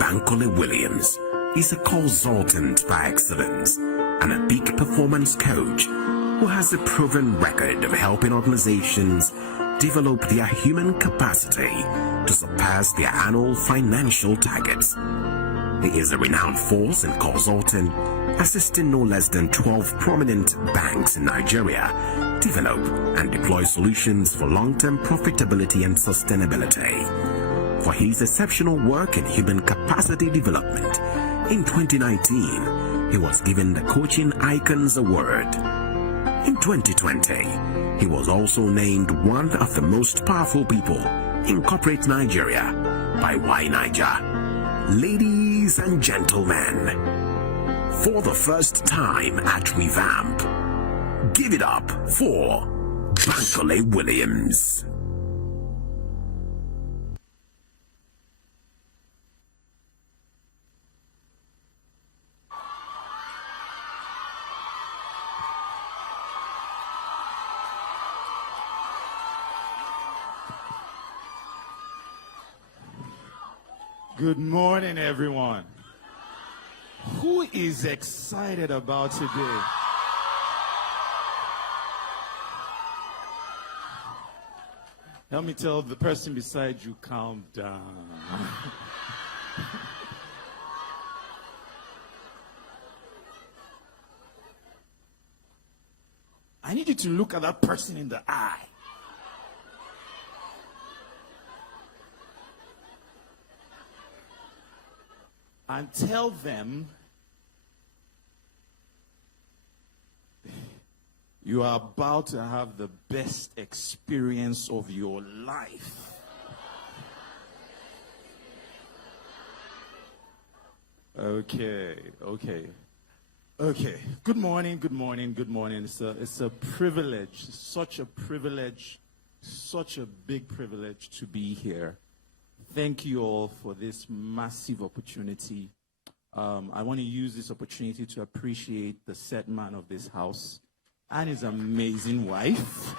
Bankole Williams is a consultant by excellence and a peak performance coach who has a proven record of helping organizations develop their human capacity to surpass their annual financial targets. He is a renowned force in consulting, assisting no less than 12 prominent banks in Nigeria develop and deploy solutions for long-term profitability and sustainability. For his exceptional work in human capacity development, in 2019, he was given the Coaching Icons Award. In 2020, he was also named one of the most powerful people in corporate Nigeria by Y Niger. Ladies and gentlemen, for the first time at Revamp, give it up for Bankole Williams. Good morning, everyone. Who is excited about today? Help me tell the person beside you, calm down. I need you to look at that person in the eye. And tell them you are about to have the best experience of your life. Okay. Good morning. It's a privilege, such a privilege, such a big privilege to be here. Thank you all for this massive opportunity. I want to use this opportunity to appreciate the set man of this house and his amazing wife.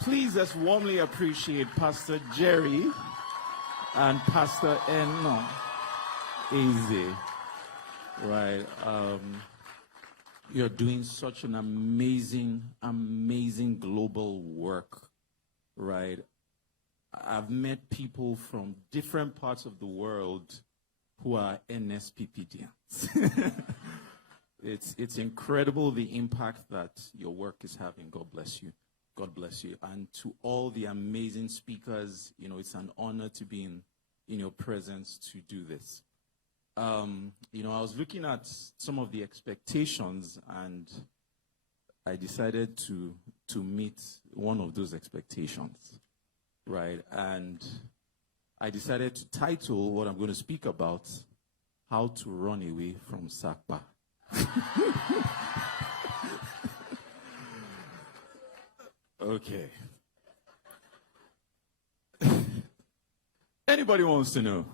Please let's warmly appreciate Pastor Jerry and Pastor Eno. Easy. Right. You're doing such an amazing global work. Right. I've met people from different parts of the world who are Nsppdians. It's incredible the impact that your work is having. God bless you. God bless you. And to all the amazing speakers, it's an honor to be in your presence to do this. I was looking at some of the expectations and I decided to meet one of those expectations. Right, and I decided to title what I'm going to speak about, How to Run Away from Sapa. Okay. Anybody wants to know?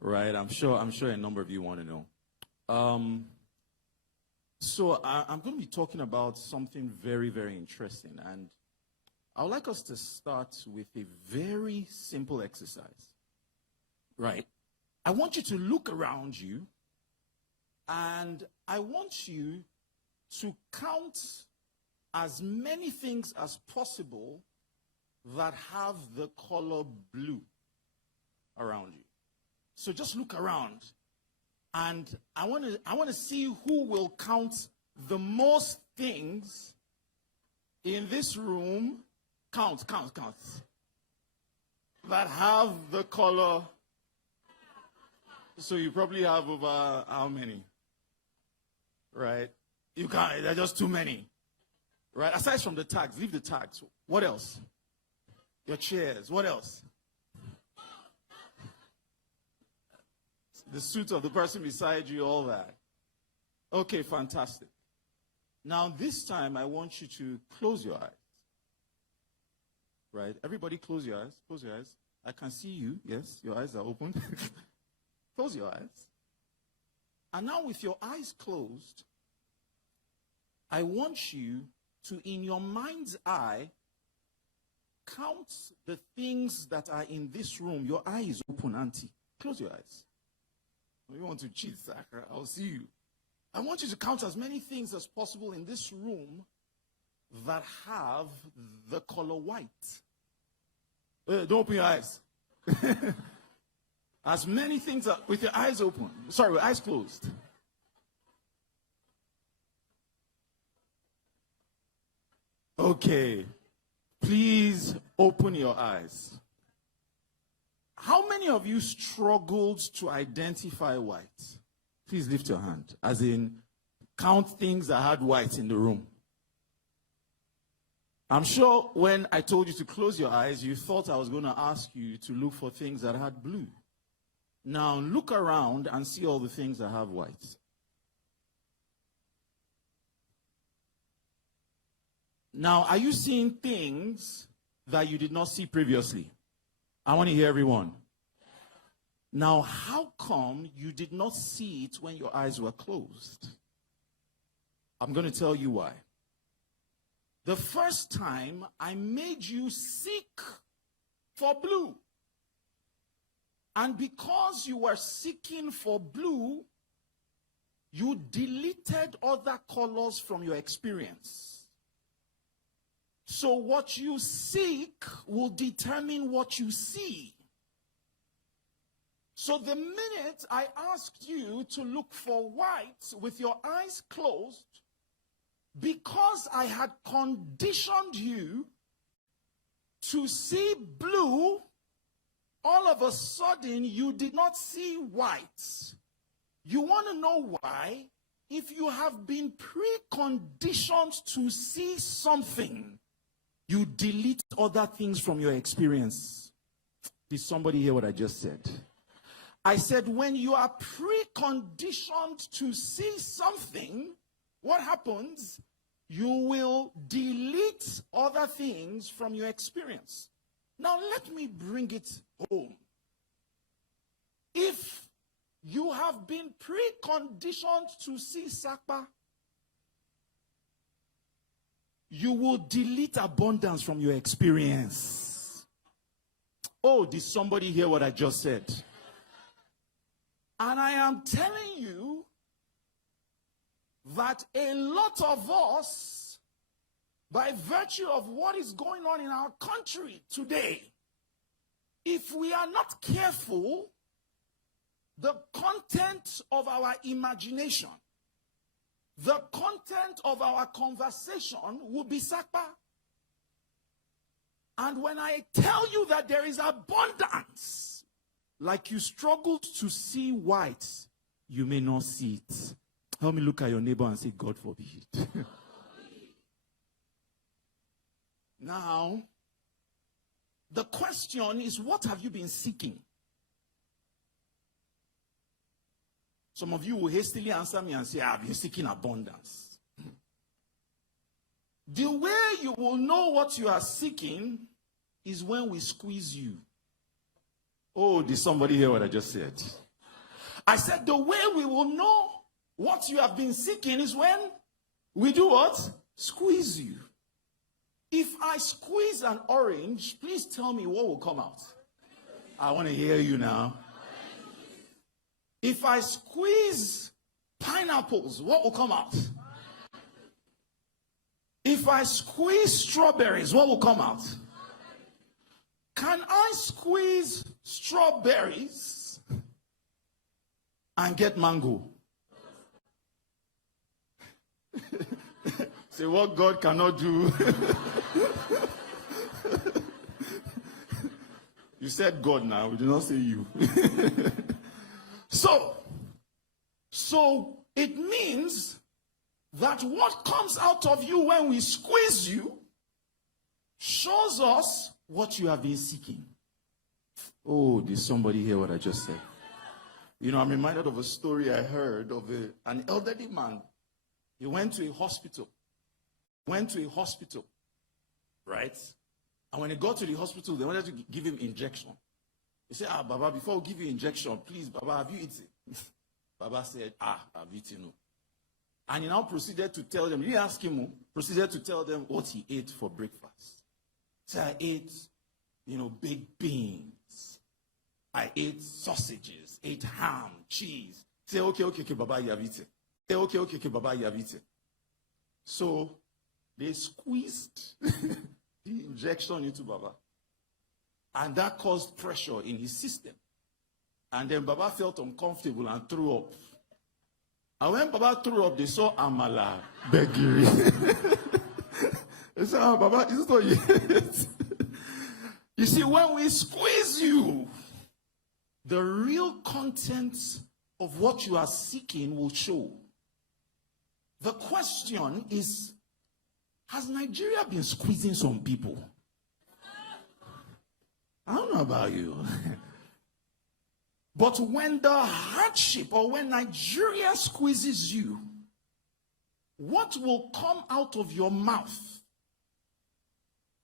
Right, I'm sure a number of you want to know. So I'm going to be talking about something very, very interesting, and I would like us to start with a very simple exercise, right? I want you to look around you, and I want you to count as many things as possible that have the color blue around you. So just look around, and I want to see who will count the most things in this room. Count. That have the color. So you probably have over how many? Right? You can't, there are just too many. Right? Aside from the tags, leave the tags. What else? Your chairs. What else? The suit of the person beside you, all that. Okay, fantastic. Now this time I want you to close your eyes. Right? Everybody close your eyes. Close your eyes. I can see you. Yes, your eyes are open. Close your eyes. And now with your eyes closed, I want you to, in your mind's eye, count the things that are in this room, your eye is open, auntie. Close your eyes. You want to cheat, Saka? I'll see you. I want you to count as many things as possible in this room that have the color white. Don't open your eyes. As many things with your eyes open. Sorry, with eyes closed. Okay. Please open your eyes. How many of you struggled to identify white? Please lift your hand. As in, count things that had white in the room. I'm sure when I told you to close your eyes, you thought I was going to ask you to look for things that had blue. Now look around and see all the things that have white. Now, are you seeing things that you did not see previously? I want to hear everyone. Now, how come you did not see it when your eyes were closed? I'm going to tell you why. The first time I made you seek for blue. And because you were seeking for blue, you deleted other colors from your experience. So what you seek will determine what you see. So the minute I asked you to look for white with your eyes closed, because I had conditioned you to see blue, all of a sudden you did not see white. You want to know why? If you have been preconditioned to see something, you delete other things from your experience. Did somebody hear what I just said? I said when you are preconditioned to see something, what happens? You will delete other things from your experience. Now let me bring it home. If you have been preconditioned to see Sapa, you will delete abundance from your experience. Oh, did somebody hear what I just said? And I am telling you that a lot of us, by virtue of what is going on in our country today, if we are not careful, the content of our imagination, the content of our conversation will be Sapa. And when I tell you that there is abundance, like you struggled to see white, you may not see it. Help me look at your neighbor and say, God forbid. Now, the question is, what have you been seeking? Some of you will hastily answer me and say, I've been seeking abundance. The way you will know what you are seeking is when we squeeze you. Oh, did somebody hear what I just said? I said the way we will know what you have been seeking is when we do what? Squeeze you. If I squeeze an orange, please tell me what will come out. I want to hear you now. If I squeeze pineapples, what will come out? If I squeeze strawberries, what will come out? Can I squeeze strawberries and get mango? Say what God cannot do. You said God now, we did not say you. So it means that what comes out of you when we squeeze you shows us what you have been seeking. Oh, did somebody hear what I just said? You know, I'm reminded of a story I heard of an elderly man. He went to a hospital. Right? And when he got to the hospital, they wanted to give him injection. He said, Baba, before we give you injection, please, Baba, have you eaten? Baba said, I've eaten. And he now proceeded to tell them, he didn't ask him, proceeded to tell them what he ate for breakfast. So I ate, baked beans. I ate sausages, ate ham, cheese. Say, okay, Baba, you have eaten. Say, okay, Baba, you have eaten. So they squeezed the injection into Baba. And that caused pressure in his system. And then Baba felt uncomfortable and threw up. And when Baba threw up, they saw Amala Begiri. They said, Baba, is this what you ate? You see, when we squeeze you, the real content of what you are seeking will show. The question is, has Nigeria been squeezing some people? I don't know about you. But when the hardship or when Nigeria squeezes you, what will come out of your mouth?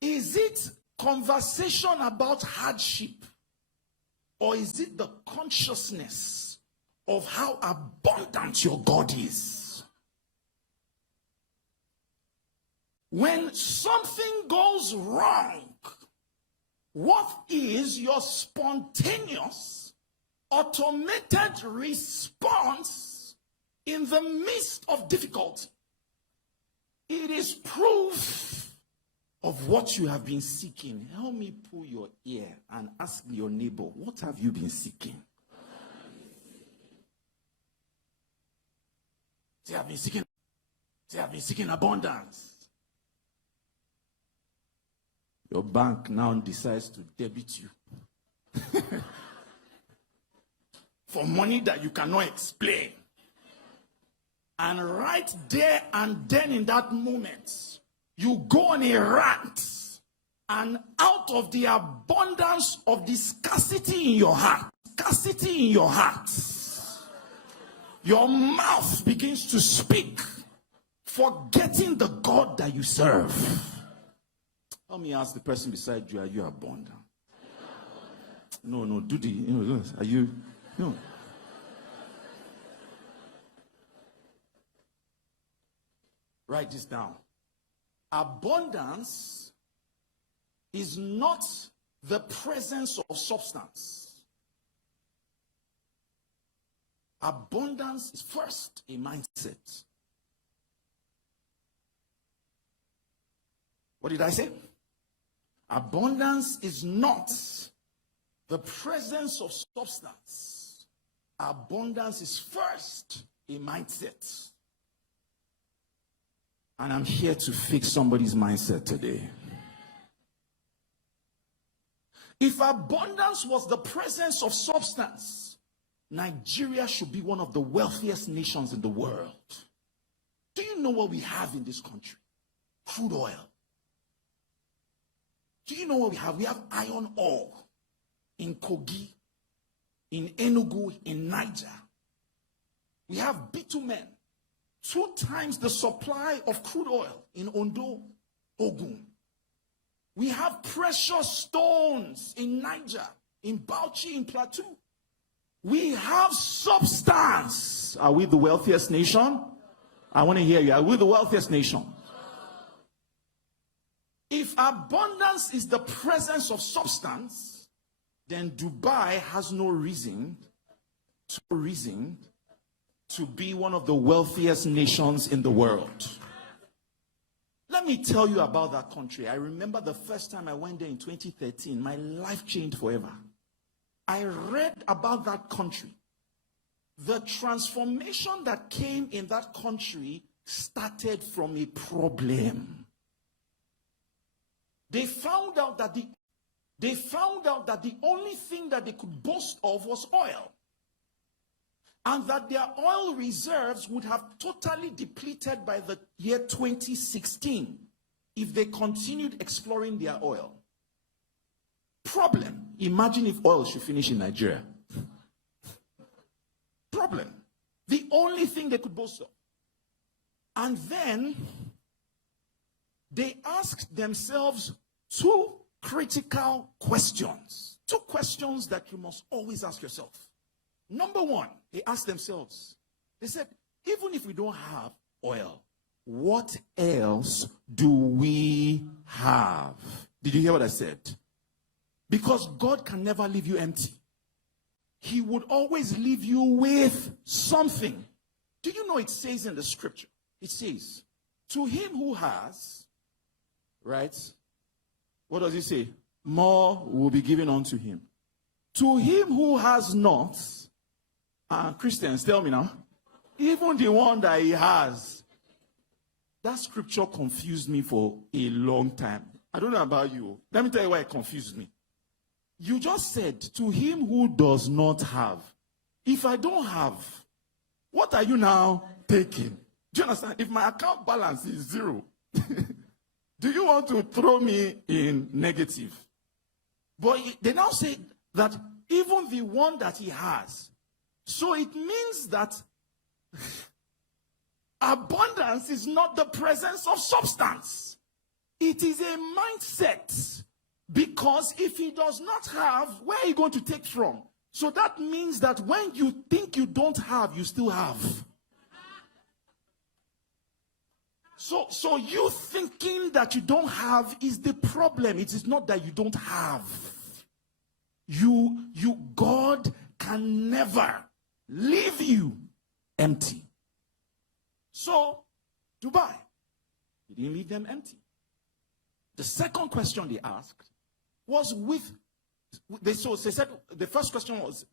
Is it conversation about hardship? Or is it the consciousness of how abundant your God is? When something goes wrong, what is your spontaneous, automated response in the midst of difficulty? It is proof of what you have been seeking. Help me pull your ear and ask your neighbor, what have you been seeking? Say, I've been seeking abundance. Your bank now decides to debit you for money that you cannot explain. And right there and then in that moment, you go on a rant, and out of the abundance of the scarcity in your heart, your mouth begins to speak, forgetting the God that you serve. Let me ask the person beside you, are you abundant? No, do the, are you, no. Write this down. Abundance is not the presence of substance. Abundance is first a mindset. What did I say? Abundance is not the presence of substance. Abundance is first a mindset. And I'm here to fix somebody's mindset today. If abundance was the presence of substance, Nigeria should be one of the wealthiest nations in the world. Do you know what we have in this country? Crude oil. Do you know what we have? We have iron ore in Kogi, in Enugu, in Niger. We have bitumen, 2 times the supply of crude oil in Ondo, Ogun. We have precious stones in Niger, in Bauchi, in Plateau. We have substance. Are we the wealthiest nation? I want to hear you. Are we the wealthiest nation? If abundance is the presence of substance, then Dubai has no reason to be one of the wealthiest nations in the world. Let me tell you about that country. I remember the first time I went there in 2013. My life changed forever. I read about that country. The transformation that came in that country started from a problem. They found out that the only thing that they could boast of was oil. And that their oil reserves would have totally depleted by the year 2016 if they continued exploring their oil. Problem. Imagine if oil should finish in Nigeria. Problem. The only thing they could boast of. And then they asked themselves 2 critical questions. 2 questions that you must always ask yourself. Number 1, they asked themselves, they said, even if we don't have oil, what else do we have? Did you hear what I said? Because God can never leave you empty. He would always leave you with something. Do you know it says in the scripture? It says, to him who has, right? What does it say? More will be given unto him. To him who has not, Christians, tell me now, even the one that he has. That scripture confused me for a long time. I don't know about you. Let me tell you why it confused me. You just said, to him who does not have. If I don't have, what are you now taking? Do you understand? If my account balance is 0, do you want to throw me in negative? But they now say that even the one that he has. So it means that abundance is not the presence of substance. It is a mindset. Because if he does not have, where are you going to take from? So that means that when you think you don't have, you still have. So you thinking that you don't have is the problem. It is not that you don't have. God can never leave you empty. So, Dubai, he didn't leave them empty. The second question they asked was they said the first question was,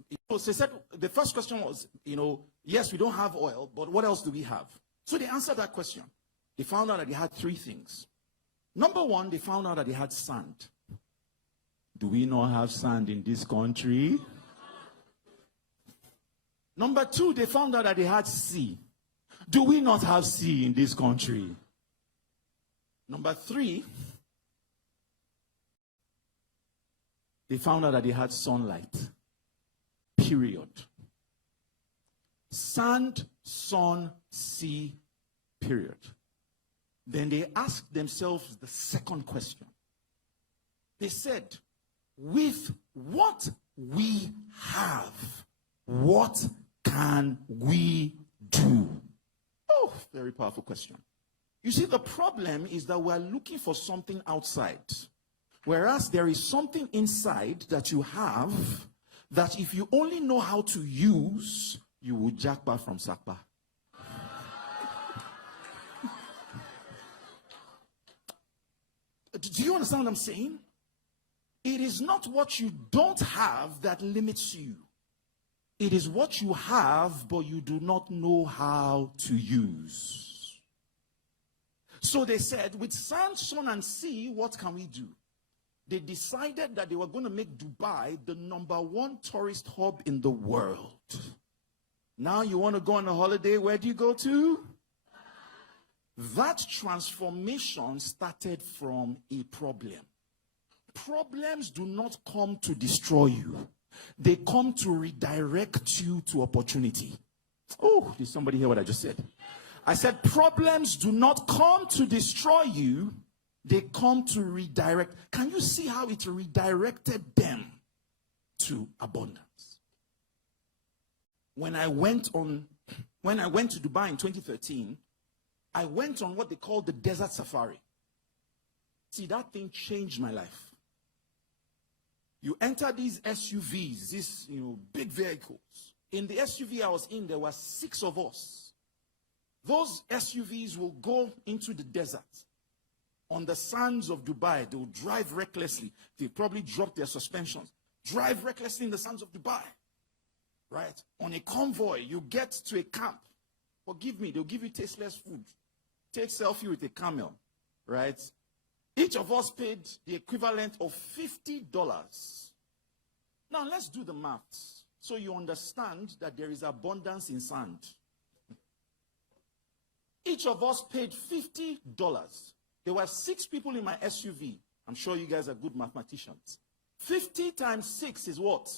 yes, we don't have oil, but what else do we have? So they answered that question. They found out that they had 3 things. Number 1, they found out that they had sand. Do we not have sand in this country? Number 2, they found out that they had sea. Do we not have sea in this country? Number 3, they found out that they had sunlight. Period. Sand, sun, sea, period. Then they asked themselves the second question. They said, with what we have, what can we do? Oh, very powerful question. You see, the problem is that we're looking for something outside. Whereas there is something inside that you have that if you only know how to use, you will Japa from Sapa. Do you understand what I'm saying? It is not what you don't have that limits you. It is what you have, but you do not know how to use. So they said, with sand, sun, and sea, what can we do? They decided that they were going to make Dubai the #1 tourist hub in the world. Now you want to go on a holiday, where do you go to? That transformation started from a problem. Problems do not come to destroy you. They come to redirect you to opportunity. Oh, did somebody hear what I just said? I said problems do not come to destroy you. They come to redirect. Can you see how it redirected them to abundance? When I went to Dubai in 2013, I went on what they call the desert safari. See, that thing changed my life. You enter these SUVs, these big vehicles. In the SUV I was in, there were 6 of us. Those SUVs will go into the desert. On the sands of Dubai, they will drive recklessly. They probably drop their suspensions. Drive recklessly in the sands of Dubai. Right? On a convoy, you get to a camp. Forgive me, they'll give you tasteless food. Take selfie with a camel. Right? Each of us paid the equivalent of $50. Now let's do the maths so you understand that there is abundance in sand. Each of us paid $50. There were 6 people in my SUV. I'm sure you guys are good mathematicians. 50 times 6 is what?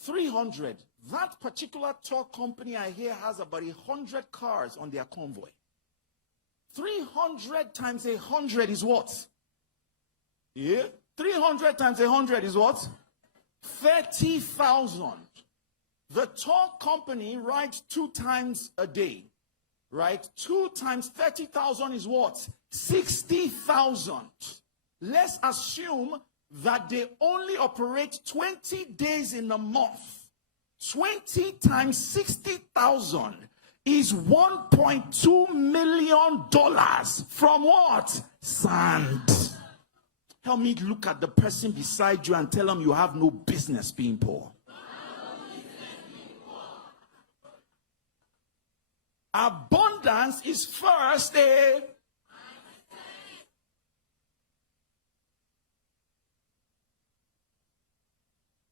300. That particular tour company I hear has about 100 cars on their convoy. 300 times 100 is what? Yeah? 300 times 100 is what? 30,000. The tour company rides 2 times a day. Right? 2 times 30,000 is what? 60,000. Let's assume that they only operate 20 days in a month. 20 times 60,000 is $1.2 million from what? Sand. Help me look at the person beside you and tell them you have no business being poor. Abundance is first a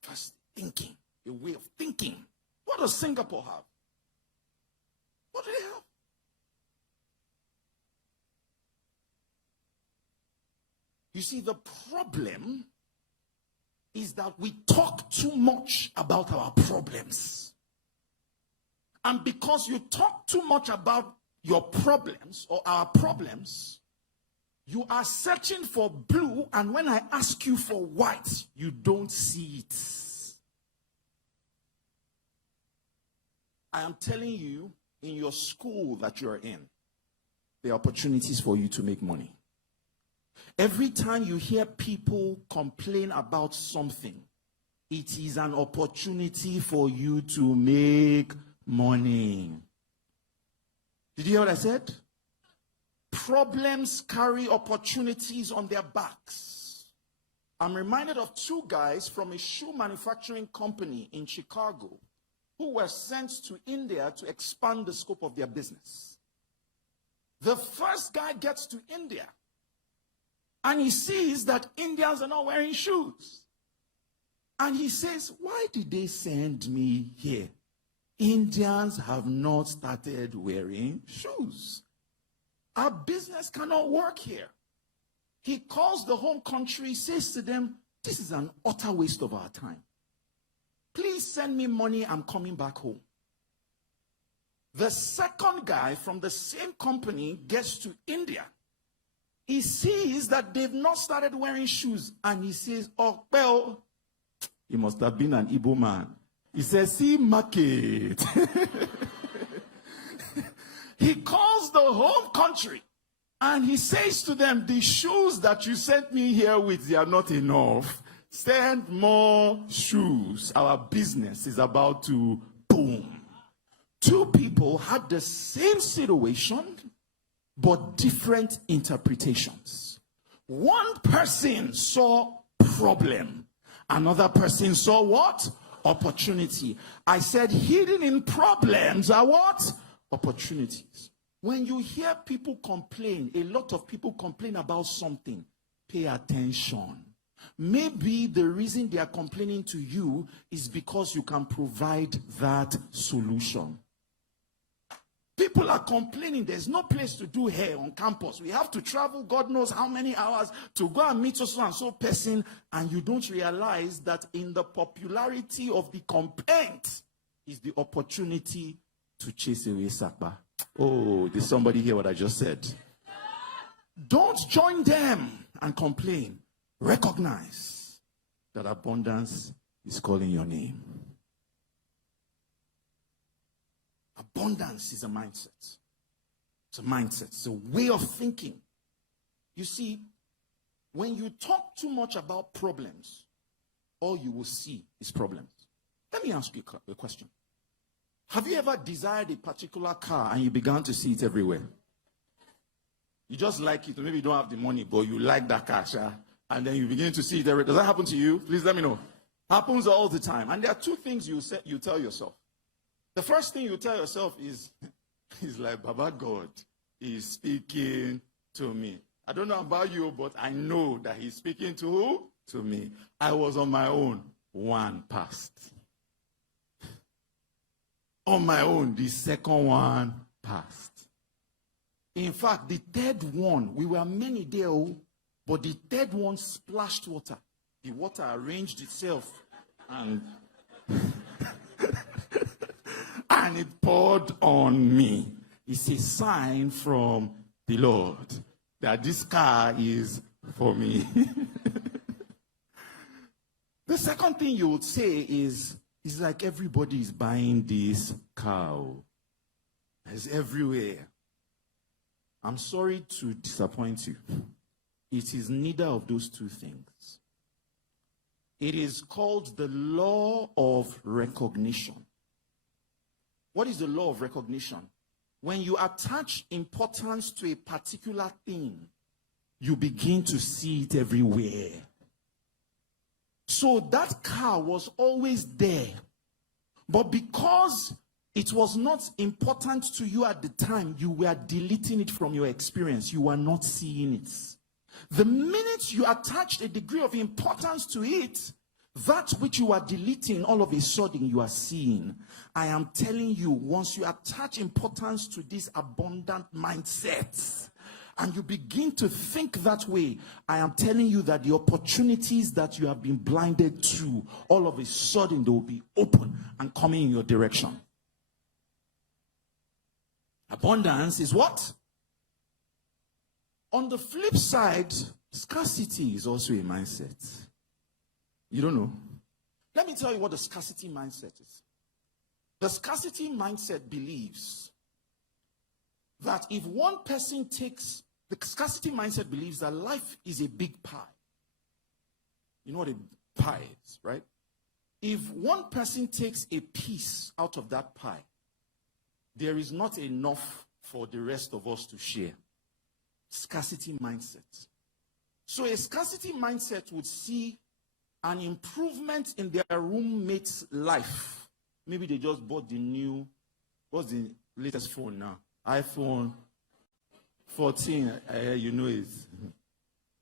first thinking, a way of thinking. What does Singapore have? What do they have? You see, the problem is that we talk too much about our problems. And because you talk too much about your problems or our problems, you are searching for blue, and when I ask you for white, you don't see it. I am telling you, in your school that you are in, there are opportunities for you to make money. Every time you hear people complain about something, it is an opportunity for you to make money. Did you hear what I said? Problems carry opportunities on their backs. I'm reminded of two guys from a shoe manufacturing company in Chicago who were sent to India to expand the scope of their business. The first guy gets to India and he sees that Indians are not wearing shoes. And he says, why did they send me here? Indians have not started wearing shoes. Our business cannot work here. He calls the home country, says to them, this is an utter waste of our time. Please send me money, I'm coming back home. The second guy from the same company gets to India. He sees that they've not started wearing shoes, and he says, oh, well, he must have been an Igbo man. He says, see market. He calls the home country and he says to them, the shoes that you sent me here with, they are not enough. Send more shoes. Our business is about to boom. Two people had the same situation, but different interpretations. One person saw problem. Another person saw what? Opportunity. I said hidden in problems are what? Opportunities. When you hear people complain, a lot of people complain about something, pay attention. Maybe the reason they are complaining to you is because you can provide that solution. People are complaining there's no place to do hair on campus. We have to travel God knows how many hours to go and meet so and so person, and you don't realize that in the popularity of the complaint is the opportunity to chase away Sapa. Oh, did somebody hear what I just said? Don't join them and complain. Recognize that abundance is calling your name. Abundance is a mindset. It's a mindset. It's a way of thinking. You see, when you talk too much about problems, all you will see is problems. Let me ask you a question. Have you ever desired a particular car and you began to see it everywhere? You just like it, or maybe you don't have the money, but you like that car, and then you begin to see it everywhere. Does that happen to you? Please let me know. Happens all the time. And there are two things you tell yourself. The first thing you tell yourself is like, Baba God is speaking to me. I don't know about you, but I know that he's speaking to who? To me. I was on my own. One passed. On my own, the second one passed. In fact, the third one, we were many there, but the third one splashed water. The water arranged itself and and it poured on me. It's a sign from the Lord that this car is for me. The second thing you would say is, it's like everybody is buying this car. It's everywhere. I'm sorry to disappoint you. It is neither of those two things. It is called the law of recognition. What is the law of recognition? When you attach importance to a particular thing, you begin to see it everywhere. So that car was always there, but because it was not important to you at the time, you were deleting it from your experience. You were not seeing it. The minute you attached a degree of importance to it, that which you are deleting, all of a sudden you are seeing. I am telling you, once you attach importance to this abundant mindset, and you begin to think that way, I am telling you that the opportunities that you have been blinded to, all of a sudden they will be open and coming in your direction. Abundance is what? On the flip side, scarcity is also a mindset. You don't know? Let me tell you what the scarcity mindset is. The scarcity mindset believes that if one person takes, the scarcity mindset believes that life is a big pie. You know what a pie is, right? If one person takes a piece out of that pie, there is not enough for the rest of us to share. Scarcity mindset. So a scarcity mindset would see an improvement in their roommate's life. Maybe they just bought the new, what's the latest phone now? iPhone 14, you know it.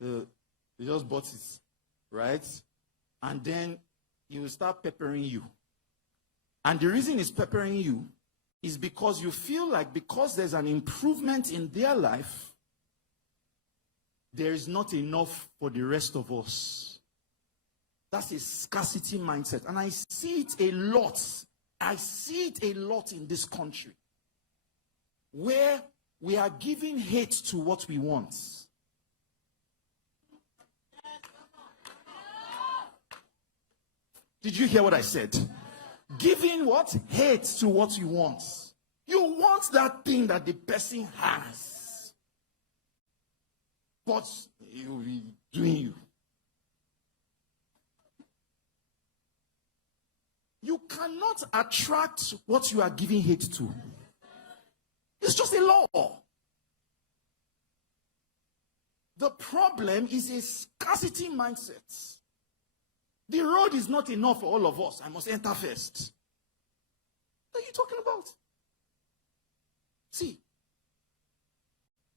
They just bought it, right? And then he will start peppering you. And the reason he's peppering you is because you feel like because there's an improvement in their life, there is not enough for the rest of us. That's a scarcity mindset. And I see it a lot. I see it a lot in this country, where we are giving hate to what we want. Did you hear what I said? Giving what? Hate to what you want. You want that thing that the person has, but he will be doing you. You cannot attract what you are giving hate to. It's just a law. The problem is a scarcity mindset. The road is not enough for all of us. I must enter first. What are you talking about? See,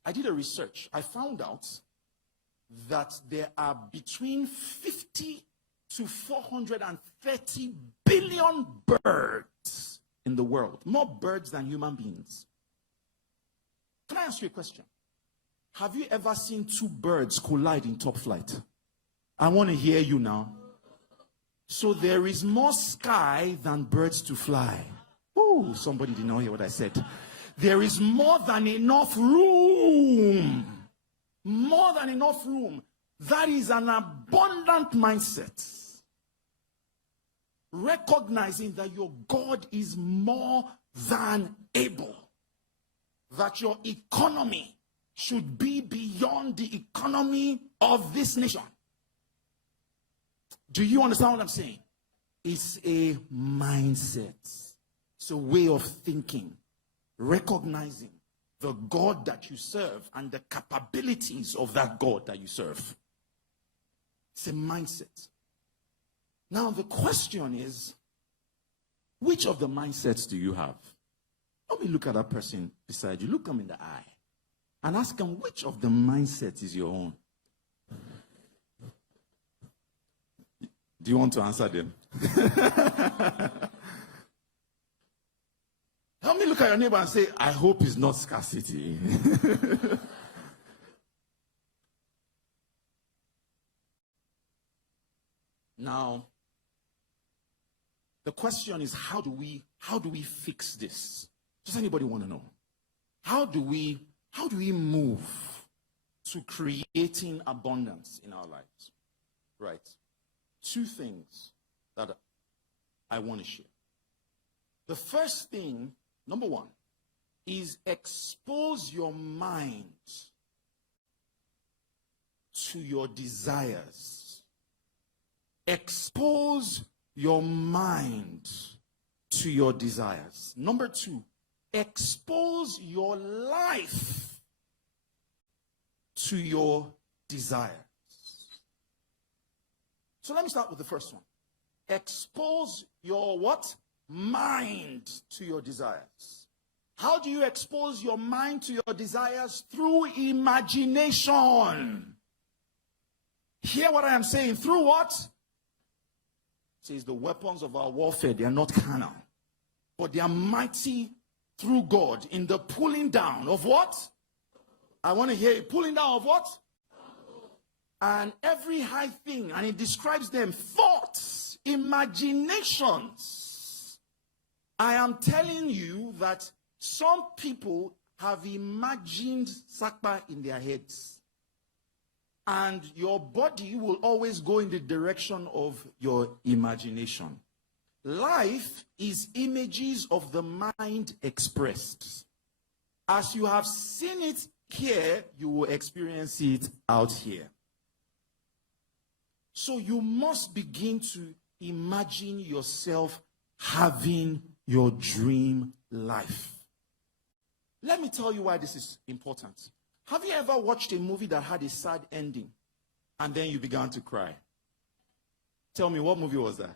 I did a research. I found out that there are between 50 to 430 billion birds in the world. More birds than human beings. Can I ask you a question? Have you ever seen two birds collide in top flight? I want to hear you now. So there is more sky than birds to fly. Oh, somebody did not hear what I said. There is more than enough room. More than enough room. That is an abundant mindset. Recognizing that your God is more than able. That your economy should be beyond the economy of this nation. Do you understand what I'm saying? It's a mindset. It's a way of thinking. Recognizing the God that you serve and the capabilities of that God that you serve. It's a mindset. Now the question is, which of the mindsets do you have? Let me look at that person beside you. Look them in the eye and ask them, which of the mindsets is your own? Do you want to answer them? Help me look at your neighbor and say, I hope it's not scarcity. Now, the question is, how do we fix this? Does anybody want to know? How do we move to creating abundance in our lives? Right. Two things that I want to share. The first thing, number one, is expose your mind to your desires. Expose your mind to your desires. Number 2, expose your life to your desires. So let me start with the first one. Expose your what? Mind to your desires. How do you expose your mind to your desires? Through imagination. Hear what I am saying. Through what? It says the weapons of our warfare, they are not carnal, but they are mighty through God in the pulling down of what? I want to hear it. Pulling down of what? And every high thing, and it describes them, thoughts, imaginations. I am telling you that some people have imagined Sapa in their heads. And your body will always go in the direction of your imagination. Life is images of the mind expressed. As you have seen it here, you will experience it out here. So you must begin to imagine yourself having your dream life. Let me tell you why this is important. Have you ever watched a movie that had a sad ending and then you began to cry? Tell me, what movie was that?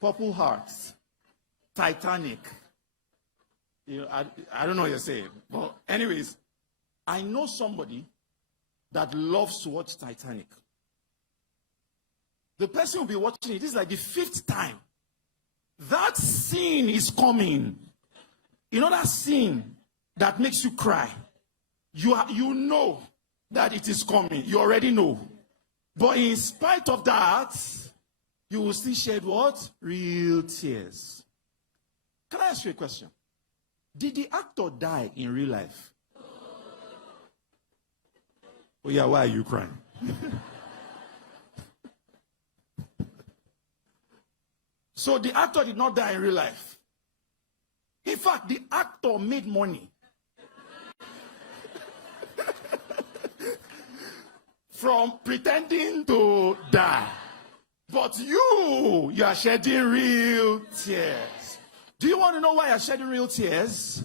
Purple Hearts, Titanic. You know, I don't know what you're saying. But anyways, I know somebody that loves to watch Titanic. The person will be watching it. This is like the 5th time. That scene is coming. You know that scene that makes you cry? You know that it is coming. You already know. But in spite of that, you will still shed what? Real tears. Can I ask you a question? Did the actor die in real life? Oh yeah, why are you crying? So the actor did not die in real life. In fact, the actor made money from pretending to die. But you are shedding real tears. Do you want to know why you're shedding real tears?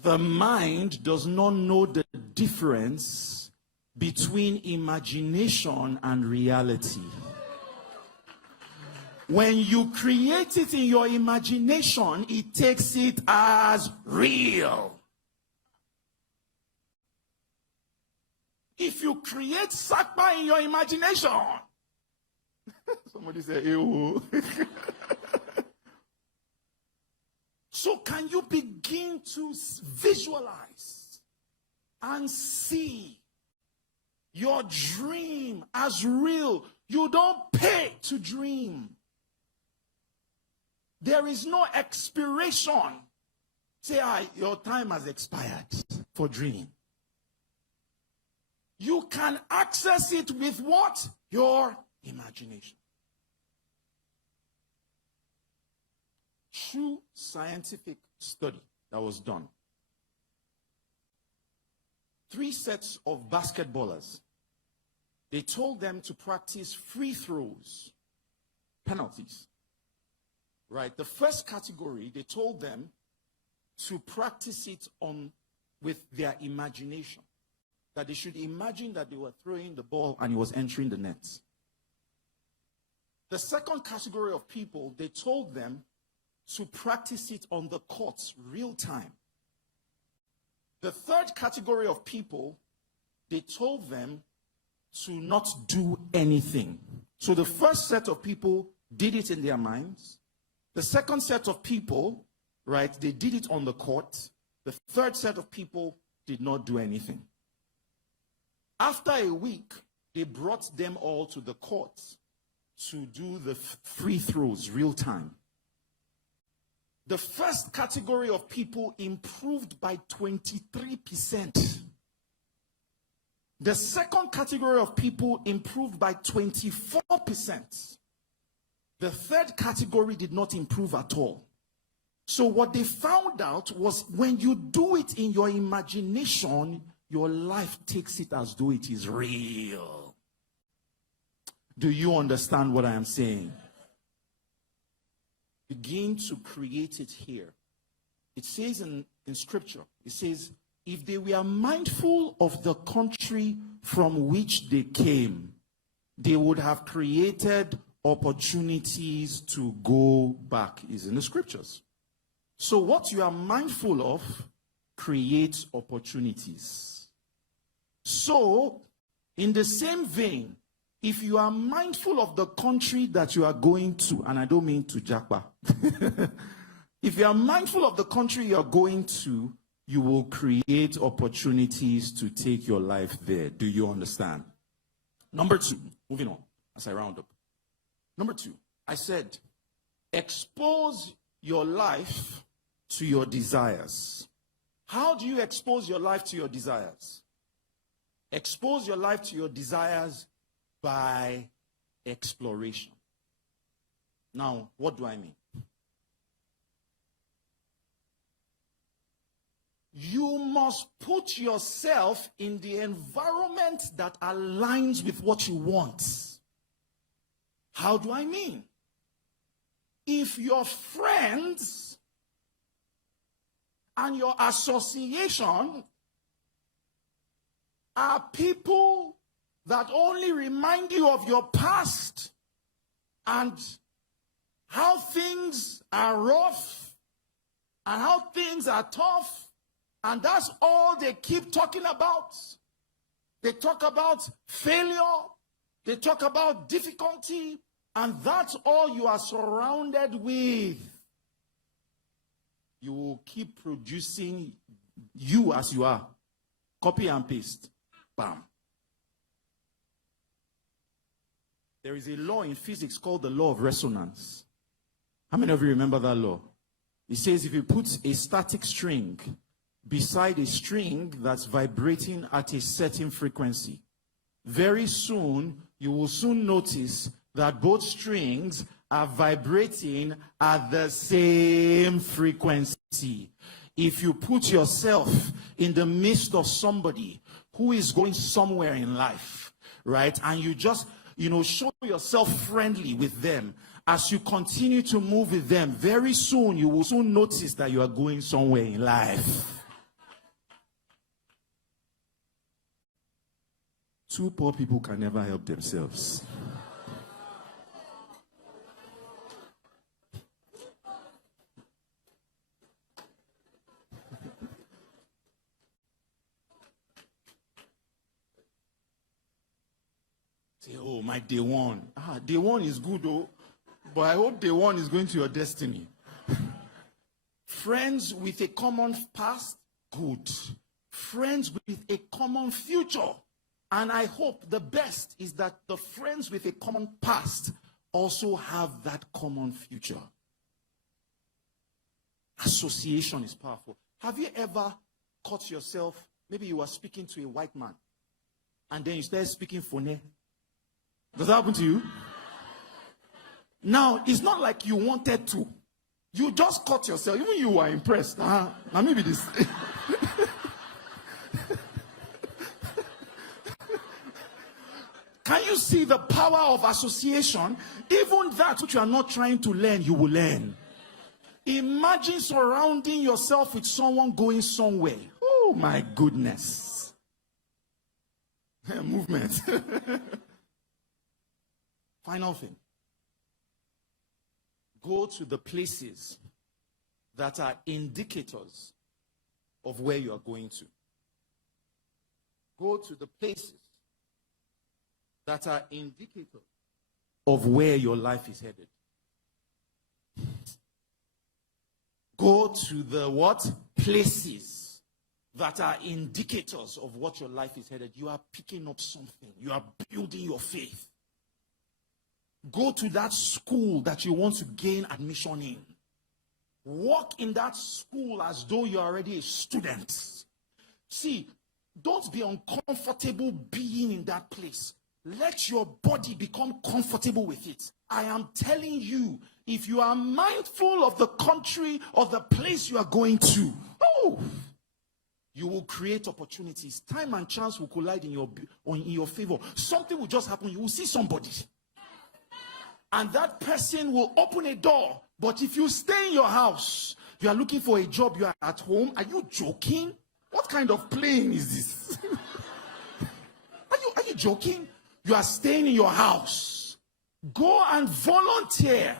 The mind does not know the difference between imagination and reality. When you create it in your imagination, it takes it as real. If you create Sapa in your imagination, somebody say, ew. So can you begin to visualize and see your dream as real? You don't pay to dream. There is no expiration. Say, your time has expired for dreaming. You can access it with what? Your imagination. True scientific study that was done. 3 sets of basketballers. They told them to practice free throws, penalties. Right? The first category, they told them to practice it with their imagination. That they should imagine that they were throwing the ball and it was entering the net. The second category of people, they told them to practice it on the courts, real time. The third category of people, they told them to not do anything. So the first set of people did it in their minds. The second set of people, right, they did it on the court. The third set of people did not do anything. After a week, they brought them all to the court to do the free throws real time. The first category of people improved by 23%. The second category of people improved by 24%. The third category did not improve at all. So what they found out was when you do it in your imagination, your life takes it as though it is real. Do you understand what I am saying? Begin to create it here. It says in scripture, it says, if they were mindful of the country from which they came, they would have created opportunities to go back. Is in the scriptures. So what you are mindful of creates opportunities. So, in the same vein, if you are mindful of the country that you are going to, and I don't mean to Japa, if you are mindful of the country you are going to, you will create opportunities to take your life there. Do you understand? Number 2, moving on as I round up. Number 2, I said, expose your life to your desires. How do you expose your life to your desires? Expose your life to your desires by exploration. Now, what do I mean? You must put yourself in the environment that aligns with what you want. How do I mean? If your friends and your association are people that only remind you of your past and how things are rough and how things are tough, and that's all they keep talking about. They talk about failure, they talk about difficulty, and that's all you are surrounded with. You will keep producing you as you are. Copy and paste. Bam. There is a law in physics called the law of resonance. How many of you remember that law? It says if you put a static string beside a string that's vibrating at a certain frequency, very soon, you will soon notice that both strings are vibrating at the same frequency. If you put yourself in the midst of somebody who is going somewhere in life, right, and you just, show yourself friendly with them, as you continue to move with them, very soon, you will soon notice that you are going somewhere in life. Two poor people can never help themselves. Say, oh, my day one. Day one is good, oh, but I hope day one is going to your destiny. Friends with a common past, good. Friends with a common future. And I hope the best is that the friends with a common past also have that common future. Association is powerful. Have you ever caught yourself, maybe you were speaking to a white man, and then you started speaking Fone? Does that happen to you? Now, it's not like you wanted to. You just caught yourself. Even you were impressed. Now maybe this. Can you see the power of association? Even that which you are not trying to learn, you will learn. Imagine surrounding yourself with someone going somewhere. Oh my goodness. Movement. Final thing. Go to the places that are indicators of where you are going to. Go to the places that are indicators of where your life is headed. Go to the what? Places that are indicators of what your life is headed. You are picking up something. You are building your faith. Go to that school that you want to gain admission in. Walk in that school as though you're already a student. See, don't be uncomfortable being in that place. Let your body become comfortable with it. I am telling you, if you are mindful of the country or the place you are going to, You will create opportunities. Time and chance will collide in your favor. Something will just happen. You will see somebody. And that person will open a door. But if you stay in your house, you are looking for a job, you are at home. Are you joking? What kind of playing is this? Are you joking? You are staying in your house. Go and volunteer.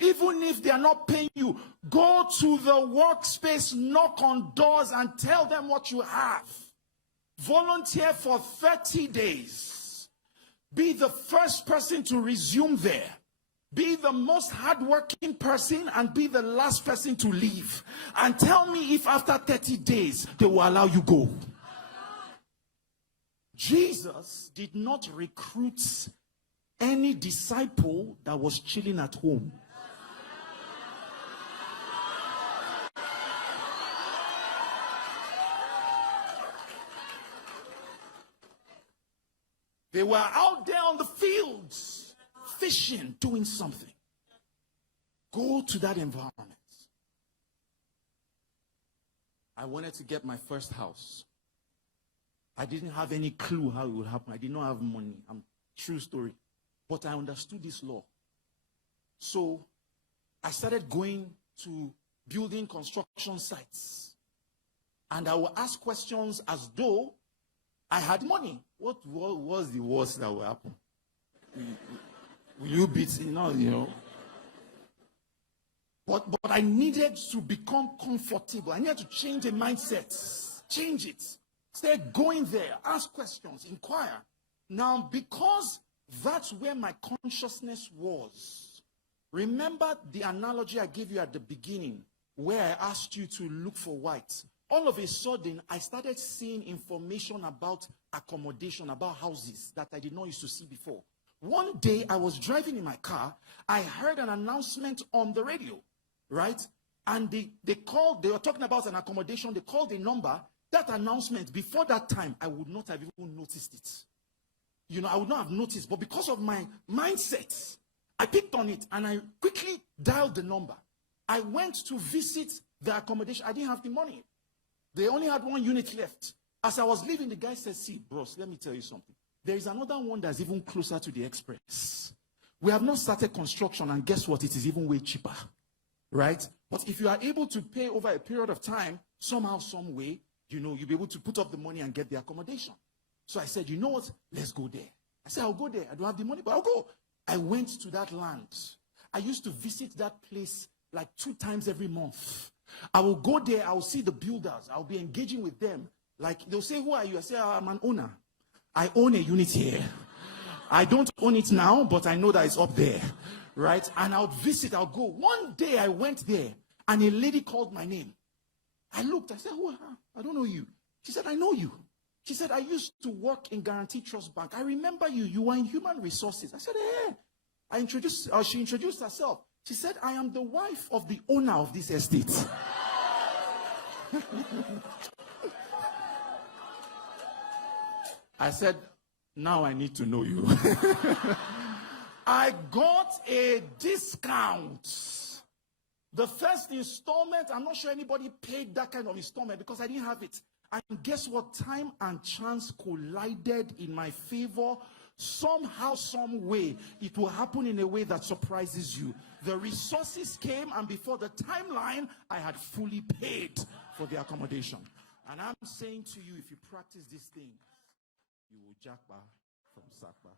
Even if they are not paying you, go to the workspace, knock on doors and tell them what you have. Volunteer for 30 days. Be the first person to resume there. Be the most hardworking person and be the last person to leave. And tell me if after 30 days they will allow you go. Jesus did not recruit any disciple that was chilling at home. They were out there on the fields, fishing, doing something. Go to that environment. I wanted to get my first house. I didn't have any clue how it would happen. I did not have money. True story. But I understood this law. So I started going to building construction sites. And I would ask questions as though I had money. What was the worst that would happen? Will you beat, you know? But I needed to become comfortable. I needed to change the mindset. Change it. Start going there. Ask questions. Inquire. Now, because that's where my consciousness was. Remember the analogy I gave you at the beginning, where I asked you to look for white. All of a sudden, I started seeing information about accommodation, about houses that I did not used to see before. One day, I was driving in my car. I heard an announcement on the radio, right? And they were talking about an accommodation. They called a number. That announcement, before that time, I would not have even noticed it. You know, I would not have noticed. But because of my mindset, I picked on it and I quickly dialed the number. I went to visit the accommodation. I didn't have the money. They only had one unit left. As I was leaving, the guy said, see, bros, let me tell you something. There is another one that's even closer to the express. We have not started construction, and guess what? It is even way cheaper, right? But if you are able to pay over a period of time, somehow, some way, you know, you'll be able to put up the money and get the accommodation. So I said, you know what? Let's go there. I said, I'll go there. I don't have the money, but I'll go. I went to that land. I used to visit that place like 2 times every month. I will go there. I will see the builders. I'll be engaging with them. Like, they'll say, who are you? I say, I'm an owner. I own a unit here. I don't own it now, but I know that it's up there, right? And I'll visit. I'll go. One day I went there, and a lady called my name. I looked. I said, who? I don't know you. She said, I know you. She said, I used to work in Guarantee Trust Bank. I remember you. You were in human resources. I said, hey. She introduced herself. She said, I am the wife of the owner of this estate. I said, now I need to know you. I got a discount. The first installment, I'm not sure anybody paid that kind of installment because I didn't have it. And guess what? Time and chance collided in my favor. Somehow, some way, it will happen in a way that surprises you. The resources came, and before the timeline, I had fully paid for the accommodation. And I'm saying to you, if you practice these things, you will Japa from Sapa.